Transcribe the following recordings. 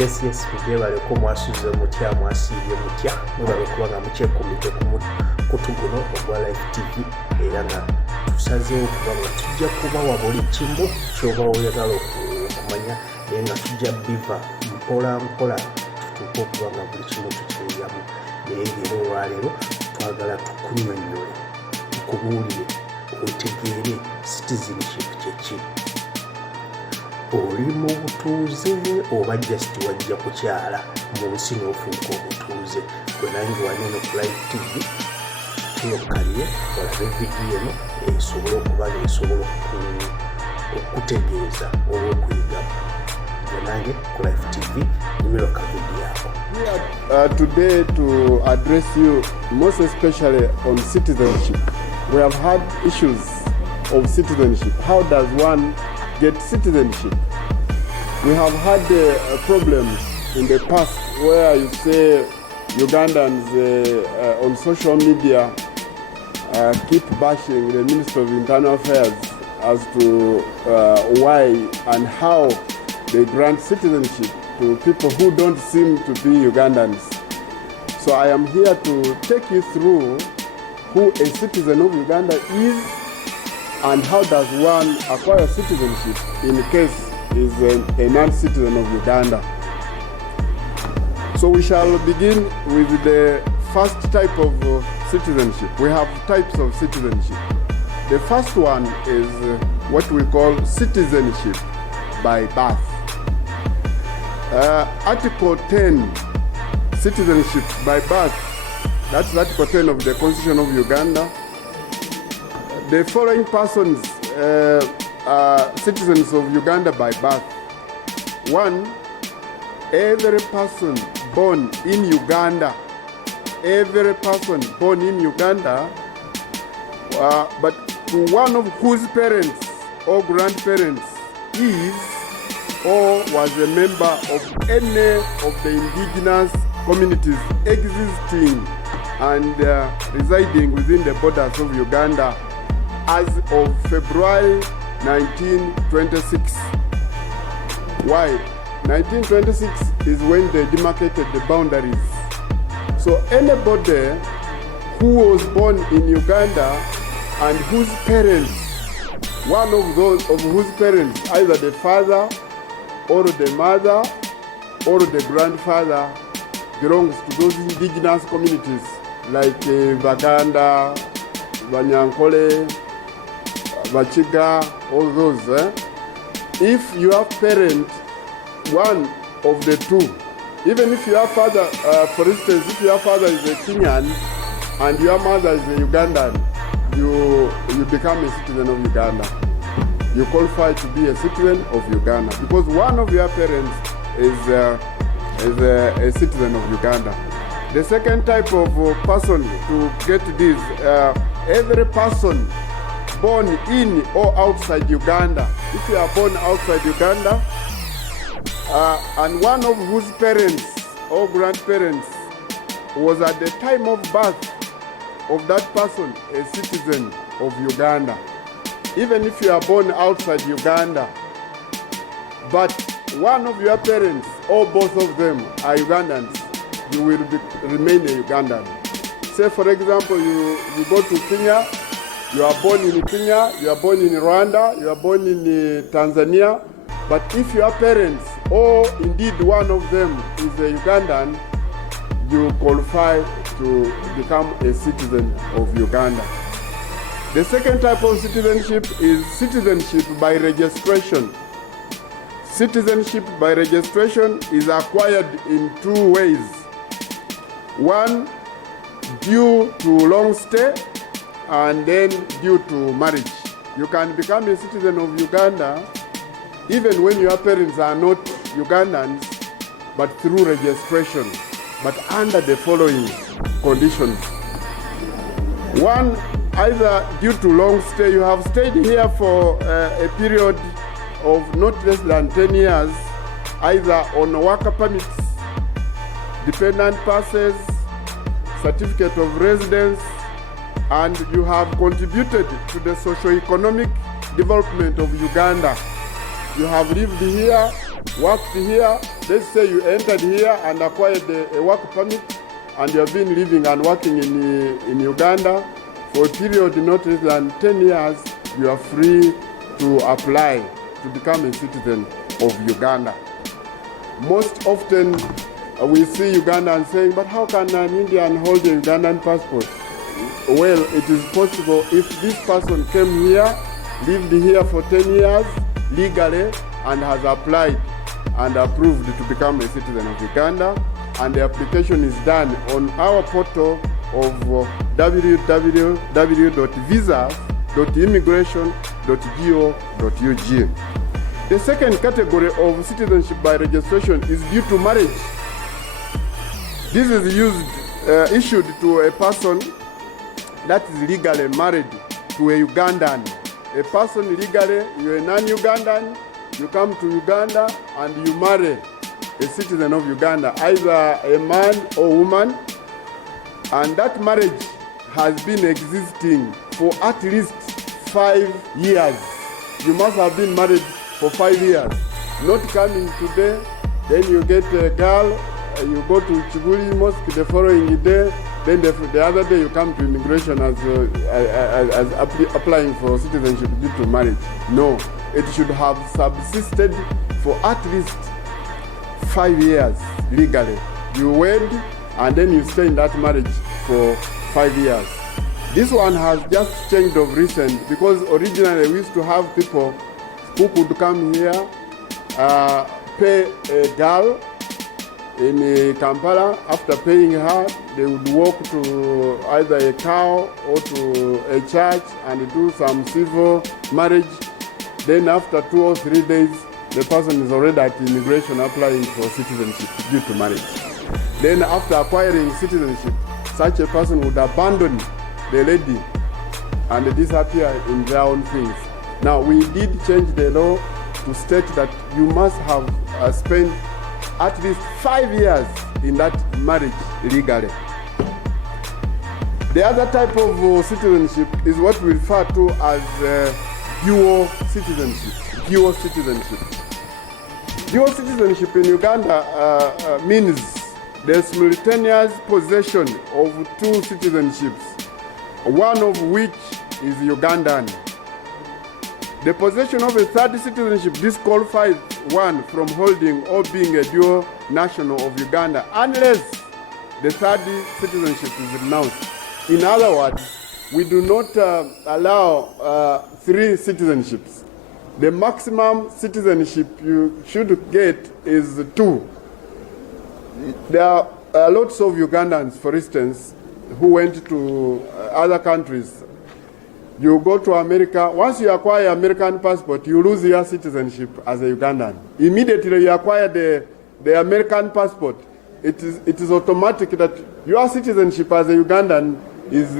Yes, mubyebale ko mwasuze mutya mwasiibye mutya mubale kuba nga mukyekumidde kutu guno ogwa Live TV era nga tusazeewo kuba nga tujja kubawa buli kimu ky'oba oyagala okumanya naye nga tujja biva mpola tutuuke okuba nga buli kimu tukiwuliramu naye ng'era olwaleero twagala tukunnyonnyole tukubuulire otegeere citizenship kyeki. Oli mu butuuze oba just wajja kukyala mu nsi n'ofuuka obutuuze. Gwe nange wali eno ku Live TV tuyokkalire olabe vidiyo eno esobola okuba ng'esobola okutegeeza oba okuyigamu. Gwe nange ku Live TV nimero ka vidiyo ako. We are today to address you most especially on citizenship. We have had issues of citizenship. How does one get citizenship? We have had problems in the past where you say Ugandans on social media keep bashing the Minister of Internal Affairs as to why and how they grant citizenship to people who don't seem to be Ugandans. So I am here to take you through who a citizen of Uganda is and how does one acquire citizenship in case is a non-citizen of Uganda. So we shall begin with the first type of citizenship. We have types of citizenship. The first one is what we call citizenship by birth. Article 10, citizenship by birth, that's Article 10 of the Constitution of Uganda. The following persons are citizens of Uganda by birth. 1, every person born in Uganda, but one of whose parents or grandparents is or was a member of any of the indigenous communities existing and residing within the borders of Uganda as of February 1926. Why? 1926 is when they demarcated the boundaries. So anybody who was born in Uganda and whose parents, one of those of whose parents, either the father or the mother or the grandfather, belongs to those indigenous communities like Baganda, Banyankole, Bachiga, all those. If you have parent, one of the two, even if your father, for instance, if your father is a Kenyan and your mother is a Ugandan, you become a citizen of Uganda. You qualify to be a citizen of Uganda because one of your parents is a citizen of Uganda. The second type of person to get this, every person born in or outside Uganda. If you are born outside Uganda, and one of whose parents or grandparents was at the time of birth of that person a citizen of Uganda. Even if you are born outside Uganda, but one of your parents or both of them are Ugandans, you will remain a Ugandan. Say for example, you go to Kenya, you are born in Kenya, you are born in Rwanda, you are born in Tanzania, but if your parents or indeed one of them is a Ugandan, you qualify to become a citizen of Uganda. The second type of citizenship is citizenship by registration. Citizenship by registration is acquired in two ways. One, due to long stay, and then due to marriage. You can become a citizen of Uganda even when your parents are not Ugandans, but through registration, but under the following conditions. One, either due to long stay, you have stayed here for a period of not less than 10 years, either on worker permits, dependent passes, certificate of residence, and you have contributed to the socio-economic development of Uganda. You have lived here worked here, let's say you entered here and acquired a work permit, and you have been living and working in Uganda for a period not less than 10 years, you are free to apply to become a citizen of Uganda. Most often we see Ugandans saying, but how can an Indian hold a Ugandan passport? Well, it is possible if this person came here, lived here for 10 years legally, and has applied and approved to become a citizen of Uganda, and the application is done on our portal of www.visas.immigration.go.ug. The second category of citizenship by registration is due to marriage. This is issued to a person that is legally married to a Ugandan. A person legally, you're a non-Ugandan, you come to Uganda and you marry a citizen of Uganda, either a man or woman, and that marriage has been existing for at least 5 years. You must have been married for 5 years. Not coming today, then you get a girl, you go to Chibuli Mosque the following day, then the other day you come to immigration as applying for citizenship due to marriage. No, it should have subsisted for at least 5 years legally. You wed and then you stay in that marriage for 5 years. This one has just changed of recent, because originally we used to have people who could come here, pay a girl in Kampala. After paying her, they would walk to either a cow or to a church and do some civil marriage. Then after 2 or 3 days, the person is already at immigration applying for citizenship due to marriage. Then after acquiring citizenship, such a person would abandon the lady and disappear in their own things. Now, we did change the law to state that you must have spent at least 5 years in that marriage legally. The other type of citizenship is what we refer to as dual citizenship. Dual citizenship. Dual citizenship in Uganda means the simultaneous possession of 2 citizenships, one of which is Ugandan. The possession of a third citizenship disqualifies one from holding or being a dual national of Uganda unless the third citizenship is renounced. In other words, we do not allow 3 citizenships. The maximum citizenship you should get is 2. There are lots of Ugandans, for instance, who went to other countries. You go to America, once you acquire an American passport, you lose your citizenship as a Ugandan. Immediately you acquire the American passport, it is automatic that your citizenship as a Ugandan is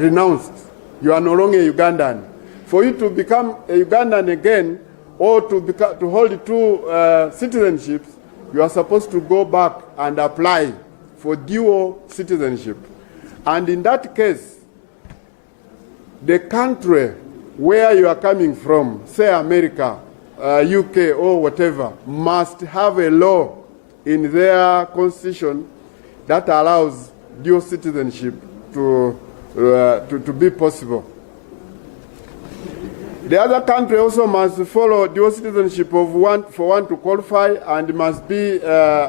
renounced. You are no longer a Ugandan. For you to become a Ugandan again, or to hold 2 citizenships, you are supposed to go back and apply for dual citizenship. And in that case, the country where you are coming from, say America, UK, or whatever, must have a law in their constitution that allows dual citizenship to be possible. The other country also must follow dual citizenship for one to qualify, and must be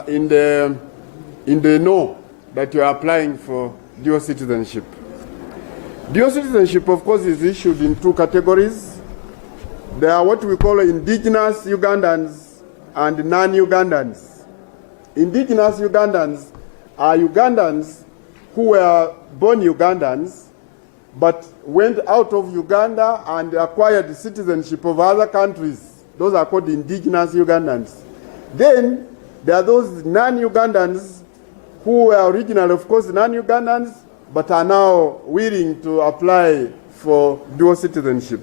in the know that you are applying for dual citizenship. Dual citizenship, of course, is issued in 2 categories. There are what we call indigenous Ugandans and non-Ugandans. Indigenous Ugandans are Ugandans who were born Ugandans but went out of Uganda and acquired the citizenship of other countries. Those are called indigenous Ugandans. Then there are those non-Ugandans who were originally, of course, non-Ugandans, but are now willing to apply for dual citizenship.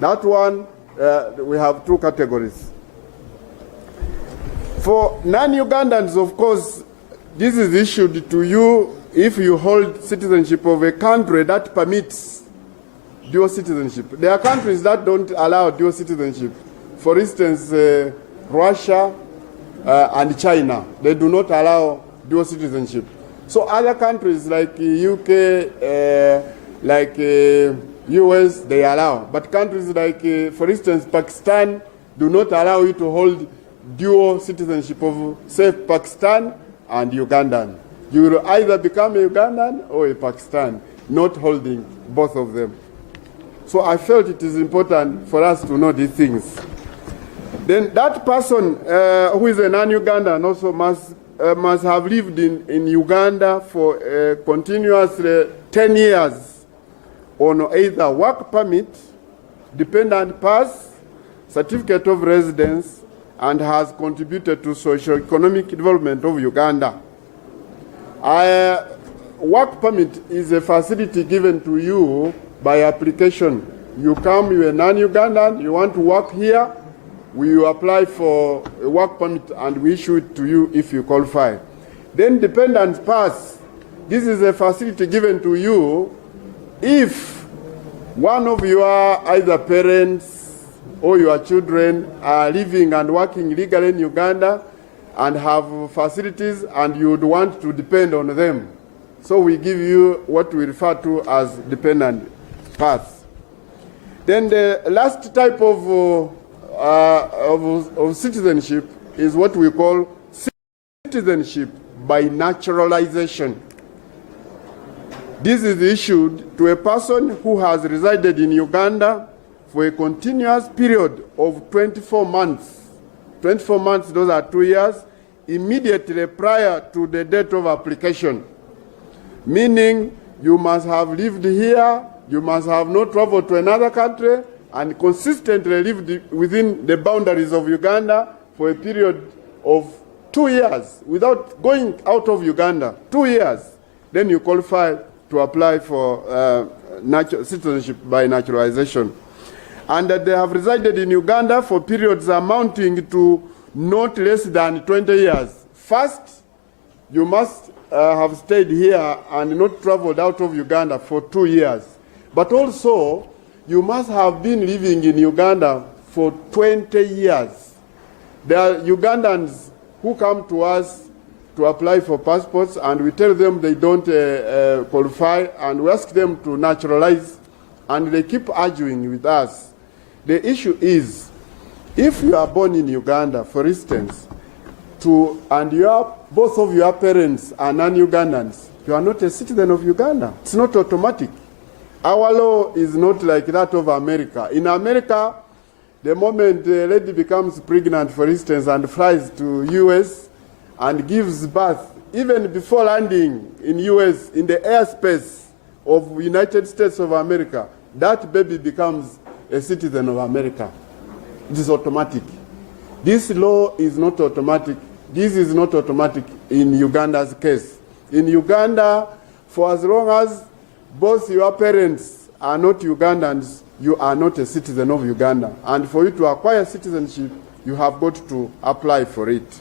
That one, we have 2 categories. For non-Ugandans, of course, this is issued to you if you hold citizenship of a country that permits dual citizenship. There are countries that don't allow dual citizenship. For instance, Russia and China, they do not allow dual citizenship. So other countries like UK, like US, they allow. But countries like, for instance, Pakistan, do not allow you to hold dual citizenship of, say, Pakistan and Ugandan. You will either become a Ugandan or a Pakistan, not holding both of them. So I felt it is important for us to know these things. Then that person who is a non-Ugandan also must have lived in Uganda for continuously 10 years on either work permit, dependent pass, certificate of residence, and has contributed to socio-economic development of Uganda. Work permit is a facility given to you by application. You come, you're a non-Ugandan, you want to work here, we apply for a work permit and we issue it to you if you qualify. Then dependent pass. This is a facility given to you if one of your either parents or your children are living and working legally in Uganda and have facilities and you would want to depend on them. So we give you what we refer to as dependent pass. Then the last type of citizenship is what we call citizenship by naturalization. This is issued to a person who has resided in Uganda for a continuous period of 24 months. 24 months, those are 2 years, immediately prior to the date of application. Meaning you must have lived here, you must have not traveled to another country, and consistently lived within the boundaries of Uganda for a period of 2 years without going out of Uganda. 2 years. Then you qualify to apply for citizenship by naturalization. And that they have resided in Uganda for periods amounting to not less than 20 years. First, you must have stayed here and not traveled out of Uganda for 2 years. But also, you must have been living in Uganda for 20 years. There are Ugandans who come to us to apply for passports, and we tell them they don't qualify, and we ask them to naturalize, and they keep arguing with us. The issue is, if you are born in Uganda, for instance, and both of your parents are non-Ugandans, you are not a citizen of Uganda. It's not automatic. Our law is not like that of America. In America, the moment a lady becomes pregnant, for instance, and flies to US and gives birth, even before landing in US, in the airspace of United States of America, that baby becomes a citizen of America. It is automatic. This law is not automatic. This is not automatic in Uganda's case. In Uganda, for as long as both your parents are not Ugandans, you are not a citizen of Uganda. And for you to acquire citizenship, you have got to apply for it.